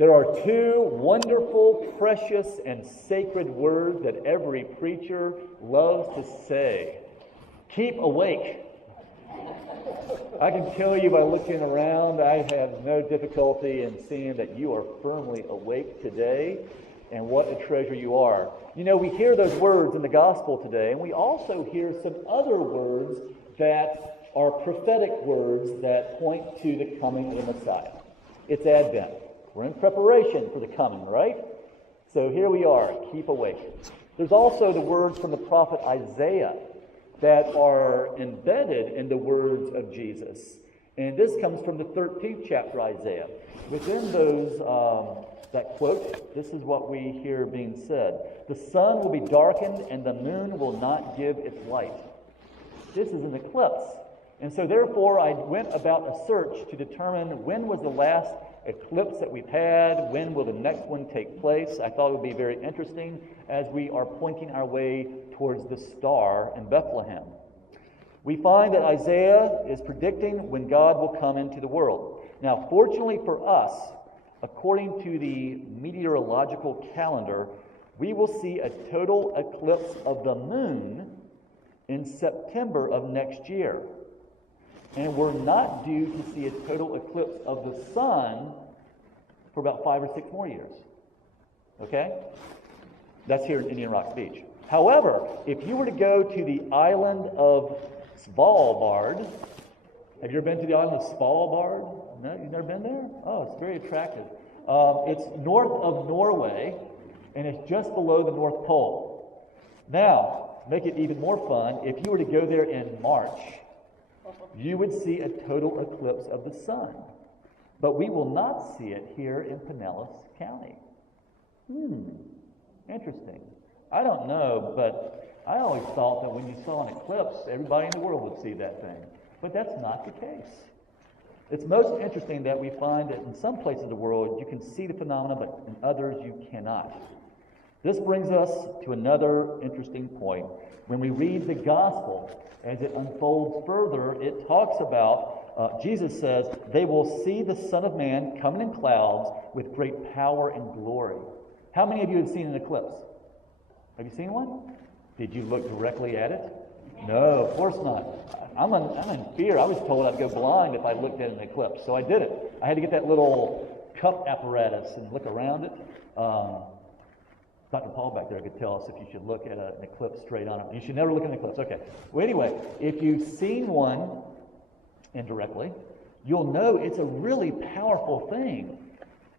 There are two wonderful, precious, and sacred words that every preacher loves to say. Keep awake. I can tell you by looking around, I have no difficulty in seeing that you are firmly awake today, and what a treasure you are. You know, we hear those words in the gospel today, and we also hear some other words that are prophetic words that point to the coming of the Messiah. It's Advent. We're in preparation for the coming, right? So here we are, keep awake. There's also the words from the prophet Isaiah that are embedded in the words of Jesus. And this comes from the 13th chapter, Isaiah. Within those, that quote, this is what we hear being said. The sun will be darkened and the moon will not give its light. This is an eclipse. And so therefore I went about a search to determine when was the last eclipse that we've had, when will the next one take place. I thought it would be very interesting as we are pointing our way towards the star in Bethlehem. We find that Isaiah is predicting when God will come into the world. Now, fortunately for us, according to the meteorological calendar, we will see a total eclipse of the moon in September of next year. And we're not due to see a total eclipse of the sun for about 5 or 6 more years. Okay? That's here in Indian Rocks Beach. However, if you were to go to the island of Svalbard, have you ever been to the island of Svalbard? No, you've never been there? Oh, it's very attractive. It's north of Norway, and it's just below the North Pole. Now, to make it even more fun, if you were to go there in March, you would see a total eclipse of the sun. But we will not see it here in Pinellas County. Interesting. I don't know, but I always thought that when you saw an eclipse, everybody in the world would see that thing. But that's not the case. It's most interesting that we find that in some places of the world you can see the phenomena, but in others you cannot. This brings us to another interesting point. When we read the gospel, as it unfolds further, it talks about, Jesus says, they will see the Son of Man coming in clouds with great power and glory. How many of you have seen an eclipse? Have you seen one? Did you look directly at it? No, of course not. I'm in fear. I was told I'd go blind if I looked at an eclipse, so I did it. I had to get that little cup apparatus and look around it. Dr. Paul back there could tell us if you should look at an eclipse straight on it. You should never look at an eclipse. Okay. Well, anyway, if you've seen one indirectly, you'll know it's a really powerful thing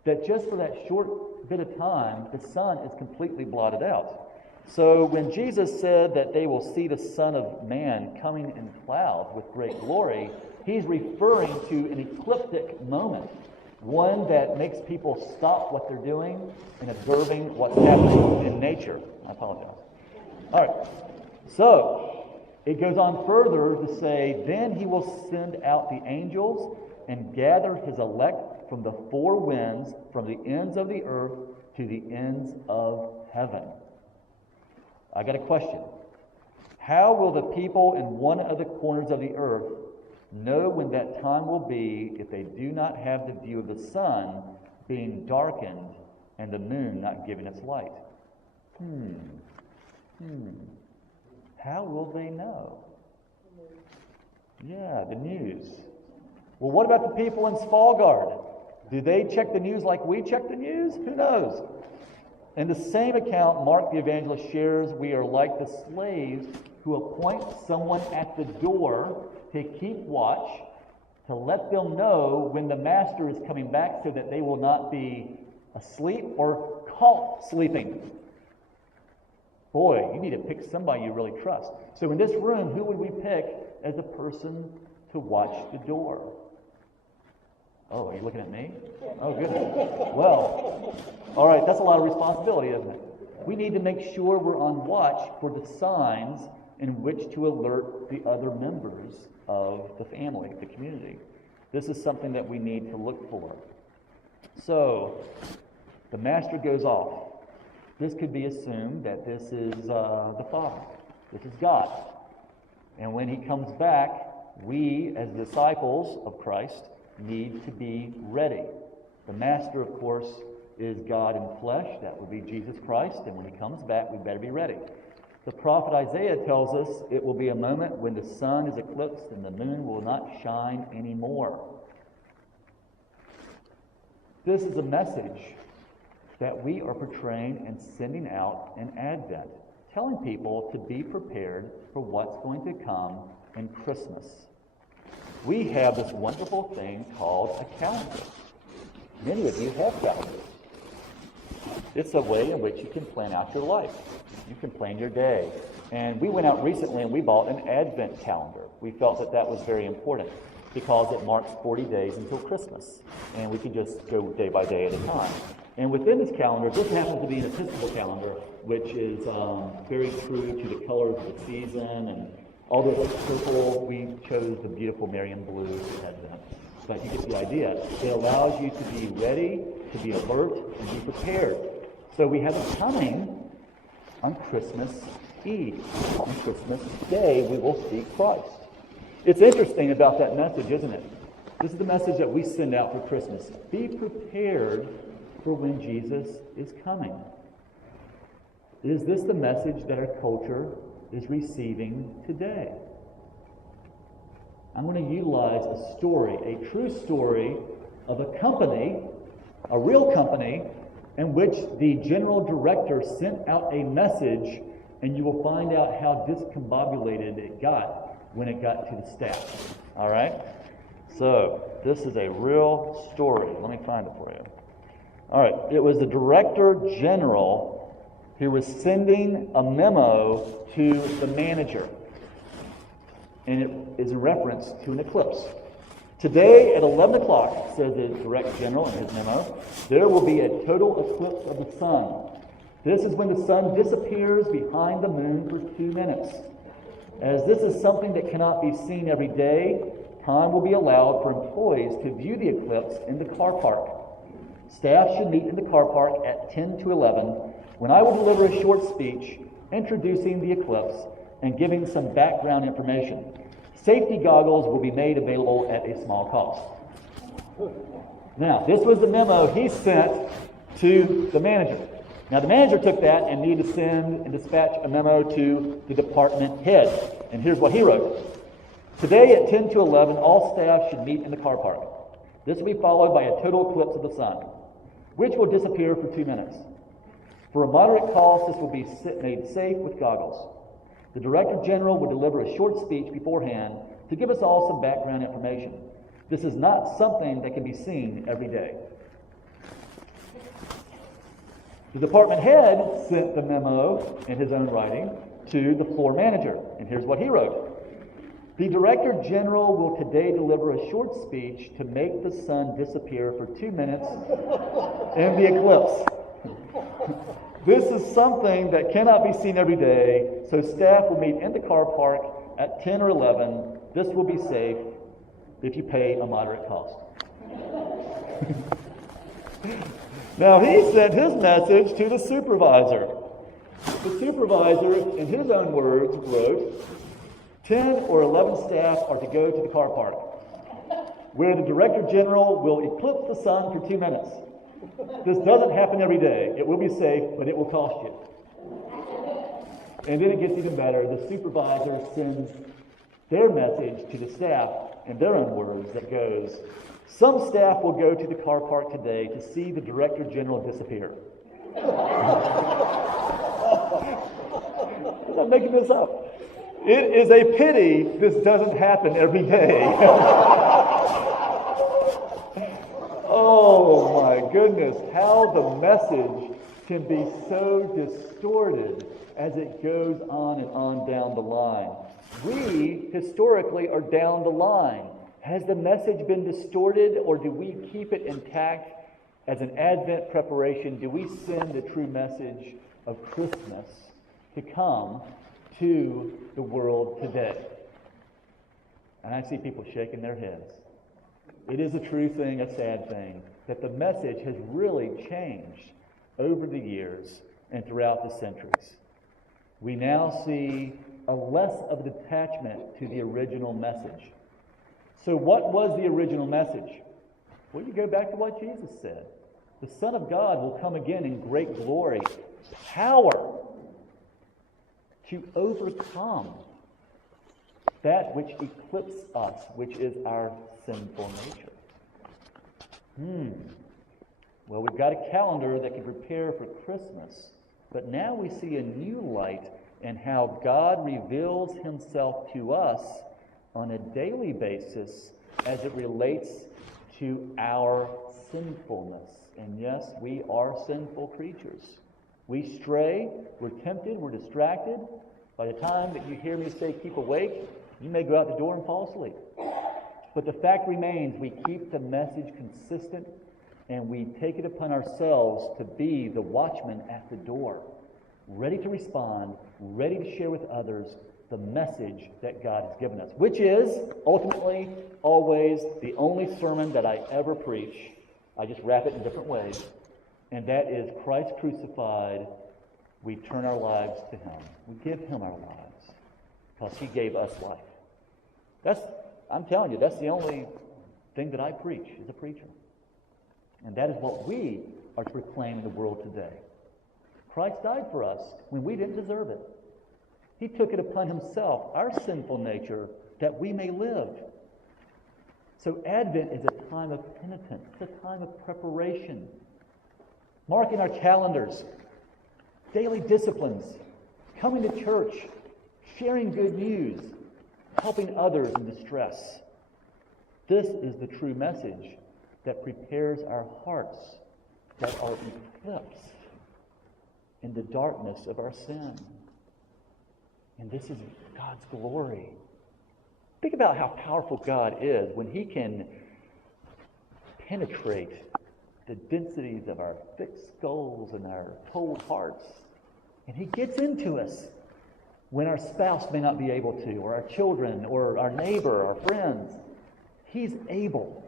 that just for that short bit of time, the sun is completely blotted out. So when Jesus said that they will see the Son of Man coming in clouds with great glory, he's referring to an ecliptic moment. One that makes people stop what they're doing and observing what's happening in nature. I apologize. All right. So, it goes on further to say, then he will send out the angels and gather his elect from the 4 winds, from the ends of the earth to the ends of heaven. I got a question. How will the people in one of the corners of the earth know when that time will be if they do not have the view of the sun being darkened and the moon not giving its light? How will they know? Yeah, the news. Well, what about the people in Svalbard? Do they check the news like we check the news? Who knows? In the same account, Mark the evangelist shares, we are like the slaves who appoint someone at the door to keep watch, to let them know when the master is coming back so that they will not be asleep or caught sleeping. Boy, you need to pick somebody you really trust. So in this room, who would we pick as the person to watch the door? Oh, are you looking at me? Oh, goodness. Well, all right, that's a lot of responsibility, isn't it? We need to make sure we're on watch for the signs in which to alert the other members of the family, the community. This is something that we need to look for. So, the master goes off. This could be assumed that this is the Father. This is God. And when he comes back, we, as disciples of Christ, need to be ready. The master, of course, is God in flesh. That will be Jesus Christ. And when he comes back, we better be ready. The prophet Isaiah tells us it will be a moment when the sun is eclipsed and the moon will not shine anymore. This is a message that we are portraying and sending out in Advent, telling people to be prepared for what's going to come in Christmas. We have this wonderful thing called a calendar. Many of you have calendars. It's a way in which you can plan out your life. You can plan your day. And we went out recently and we bought an Advent calendar. We felt that that was very important because it marks 40 days until Christmas. And we can just go day by day at a time. And within this calendar, this happens to be an Episcopal calendar, which is very true to the colors of the season. And although it's purple, we chose the beautiful Marian blue for Advent. But you get the idea. It allows you to be ready, to be alert, and be prepared. So we have it coming on Christmas Eve. On Christmas Day, we will see Christ. It's interesting about that message, isn't it? This is the message that we send out for Christmas. Be prepared for when Jesus is coming. Is this the message that our culture is receiving today? I'm going to utilize a story, a true story of a company, a real company, in which the general director sent out a message, and you will find out how discombobulated it got when it got to the staff. All right? So, this is a real story. Let me find it for you. All right. It was the director general who was sending a memo to the manager. And it is a reference to an eclipse. Today at 11 o'clock, says the Director General in his memo, there will be a total eclipse of the sun. This is when the sun disappears behind the moon for 2 minutes. As this is something that cannot be seen every day, time will be allowed for employees to view the eclipse in the car park. Staff should meet in the car park at 10 to 11, when I will deliver a short speech introducing the eclipse and giving some background information. Safety goggles will be made available at a small cost. Now, this was the memo he sent to the manager. Now, the manager took that and needed to send and dispatch a memo to the department head. And here's what he wrote. Today at 10 to 11, all staff should meet in the car park. This will be followed by a total eclipse of the sun, which will disappear for 2 minutes. For a moderate cost, this will be made safe with goggles. The Director General will deliver a short speech beforehand to give us all some background information. This is not something that can be seen every day. The department head sent the memo in his own writing to the floor manager, and here's what he wrote. The Director General will today deliver a short speech to make the sun disappear for 2 minutes in the eclipse. This is something that cannot be seen every day, so staff will meet in the car park at 10 or 11. This will be safe if you pay a moderate cost. Now, he sent his message to the supervisor. The supervisor, in his own words, wrote, 10 or 11 staff are to go to the car park, where the Director General will eclipse the sun for 2 minutes. This doesn't happen every day. It will be safe, but it will cost you. And then it gets even better. The supervisor sends their message to the staff in their own words that goes, some staff will go to the car park today to see the Director General disappear. I'm not making this up. It is a pity this doesn't happen every day. Oh my goodness, how the message can be so distorted as it goes on and on down the line. We, historically, are down the line. Has the message been distorted, or do we keep it intact as an Advent preparation? Do we send the true message of Christmas to come to the world today? And I see people shaking their heads. It is a true thing, a sad thing, that the message has really changed over the years and throughout the centuries. We now see a less of a detachment to the original message. So what was the original message? Well, you go back to what Jesus said. The Son of God will come again in great glory, power to overcome that which eclipses us, which is our sinful nature. Well, we've got a calendar that can prepare for Christmas, but now we see a new light in how God reveals himself to us on a daily basis as it relates to our sinfulness. And yes, we are sinful creatures. We stray, we're tempted, we're distracted. By the time that you hear me say keep awake, you may go out the door and fall asleep. But the fact remains, we keep the message consistent, and we take it upon ourselves to be the watchman at the door, ready to respond, ready to share with others the message that God has given us, which is ultimately always the only sermon that I ever preach. I just wrap it in different ways, and that is Christ crucified. We turn our lives to him. We give him our lives because he gave us life. I'm telling you, that's the only thing that I preach as a preacher. And that is what we are to proclaim in the world today. Christ died for us when we didn't deserve it. He took it upon himself, our sinful nature, that we may live. So Advent is a time of penitence. It's a time of preparation. Marking our calendars, daily disciplines, coming to church, sharing good news, helping others in distress. This is the true message that prepares our hearts that are eclipsed in the darkness of our sin. And this is God's glory. Think about how powerful God is when he can penetrate the densities of our thick skulls and our cold hearts. And he gets into us when our spouse may not be able to, or our children, or our neighbor, our friends. He's able.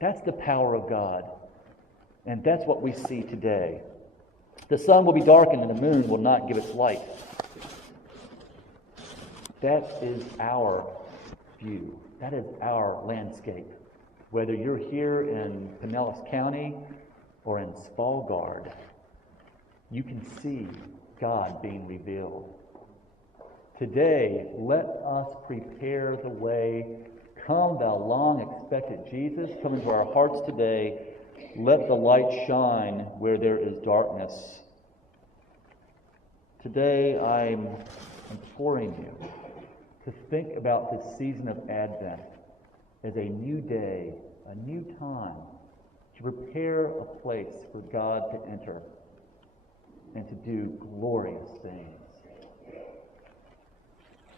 That's the power of God. And that's what we see today. The sun will be darkened and the moon will not give its light. That is our view. That is our landscape. Whether you're here in Pinellas County or in Svalbard, you can see God being revealed. Today, let us prepare the way. Come, thou long-expected Jesus. Come into our hearts today. Let the light shine where there is darkness. Today, I'm imploring you to think about this season of Advent as a new day, a new time, to prepare a place for God to enter and to do glorious things.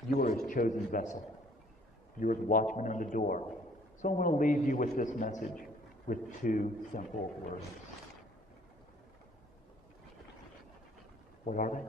You are his chosen vessel. You're the watchman on the door. So I want to leave you with this message with two simple words. What are they?